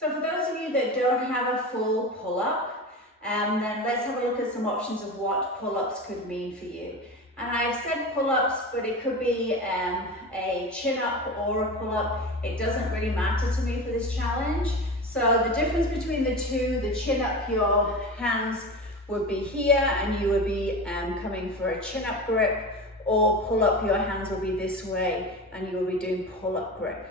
So for those of you that don't have a full pull-up, then let's have a look at some options of what pull-ups could mean for you. And I've said pull-ups, but it could be a chin-up or a pull-up. It doesn't really matter to me for this challenge. So the difference between the two, the chin-up, your hands would be here and you would be coming for a chin-up grip, or pull-up, your hands will be this way and you will be doing pull-up grip.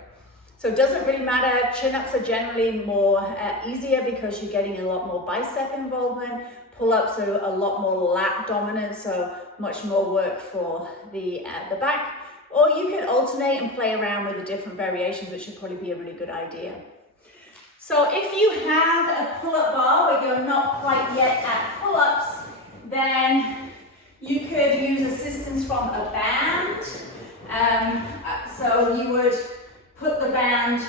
So it doesn't really matter. Chin-ups are generally more easier because you're getting a lot more bicep involvement. Pull-ups are a lot more lat dominant, so much more work for the back. Or you can alternate and play around with the different variations, which would probably be a really good idea. So if you have a pull-up bar but you're not quite yet at pull-ups, then you could use assistance from a band. So you would put the band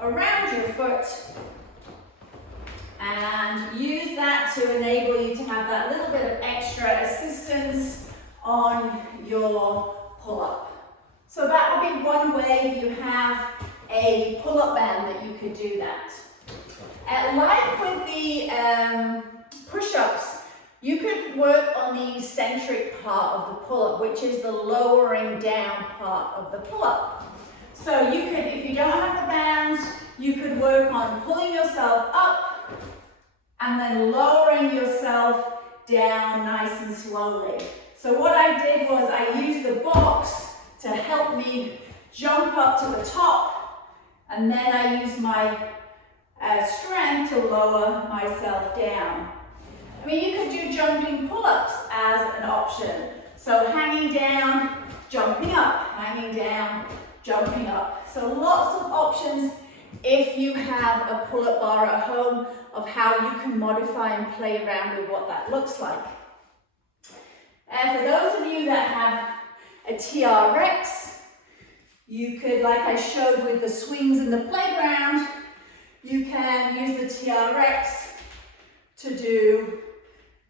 around your foot and use that to enable you to have that little bit of extra assistance on your pull-up. So that would be one way if you have a pull-up band that you could do that. Like with the push-ups, you could work on the eccentric part of the pull-up, which is the lowering down part of the pull-up. So you could, if you don't have the bands, you could work on pulling yourself up and then lowering yourself down nice and slowly. So what I did was I used the box to help me jump up to the top, and then I used my strength to lower myself down. I mean, you could do jumping pull-ups as an option. So hanging down, jumping up, hanging down, jumping up. So lots of options if you have a pull-up bar at home of how you can modify and play around with what that looks like. And for those of you that have a TRX, you could, like I showed with the swings in the playground, you can use the TRX to do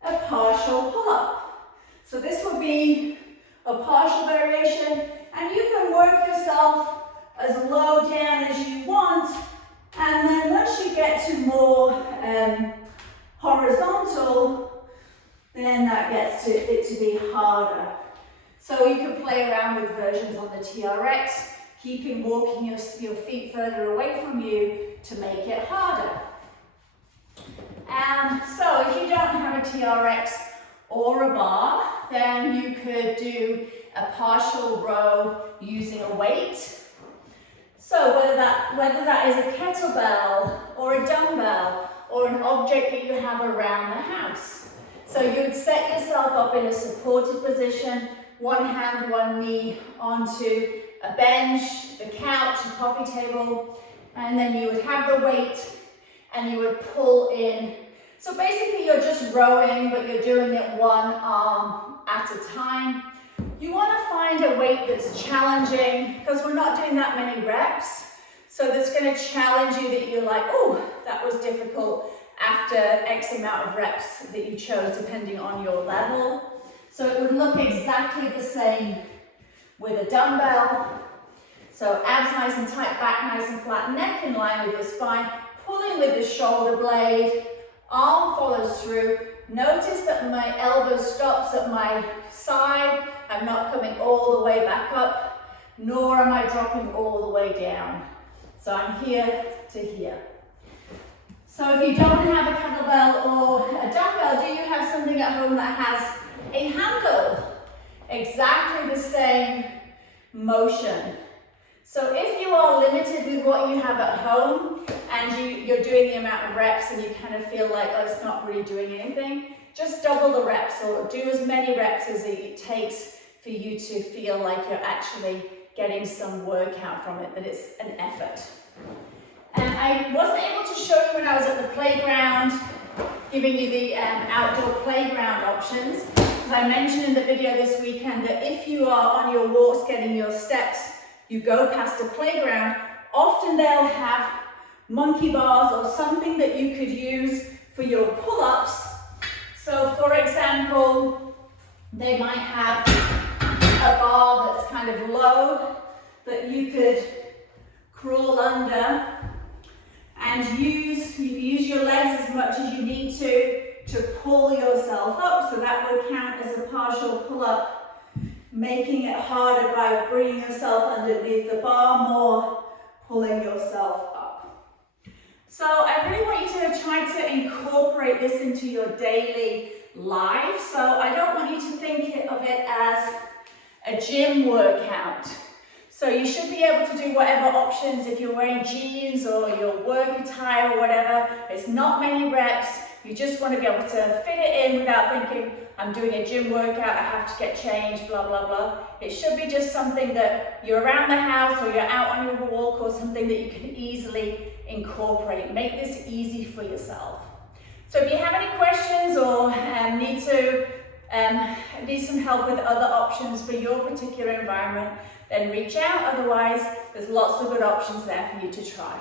a partial pull-up. So this will be a partial variation, and you can work yourself as low down as you want, and then once you get to more horizontal, then that gets it to be harder. So you can play around with versions on the TRX, walking your feet further away from you to make it harder. So if you don't have a TRX or a bar, then you could do a partial row using a weight. So whether that is a kettlebell or a dumbbell or an object that you have around the house. So you would set yourself up in a supported position, one hand, one knee onto a bench, the couch, a coffee table, and then you would have the weight and you would pull in. So basically you're just rowing, but you're doing it one arm at a time. You want to find a weight that's challenging, because we're not doing that many reps. So that's going to challenge you, that you're like, oh, that was difficult after X amount of reps that you chose, depending on your level. So it would look exactly the same with a dumbbell. So abs nice and tight, back nice and flat, neck in line with your spine, pulling with the shoulder blade, arm follows through. Notice that my elbow stops at my side. I'm not coming all the way back up, nor am I dropping all the way down. So I'm here to here. So if you don't have a kettlebell or a dumbbell, do you have something at home that has a handle? Exactly the same motion. So if you are limited with what you have at home and you're doing the amount of reps and you kind of feel like, oh, it's not really doing anything, just double the reps or do as many reps as it takes for you to feel like you're actually getting some workout from it, that it's an effort. And I wasn't able to show you when I was at the playground, giving you the outdoor playground options. As I mentioned in the video this weekend, that if you are on your walks getting your steps, you go past a playground, often they'll have monkey bars or something that you could use for your pull-ups. So for example, they might have a bar that's kind of low that you could crawl under, And you can use your legs as much as you need to pull yourself up. So that would count as a partial pull-up, making it harder by bringing yourself underneath the bar more, pulling yourself up. So I really want you to try to incorporate this into your daily life. So I don't want you to think of it as a gym workout. So you should be able to do whatever options, if you're wearing jeans or your work attire or whatever. It's not many reps. You just want to be able to fit it in without thinking, I'm doing a gym workout, I have to get changed, blah, blah, blah. It should be just something that you're around the house or you're out on your walk or something that you can easily incorporate. Make this easy for yourself. So if you have any questions or need some help with other options for your particular environment, then reach out. Otherwise, there's lots of good options there for you to try.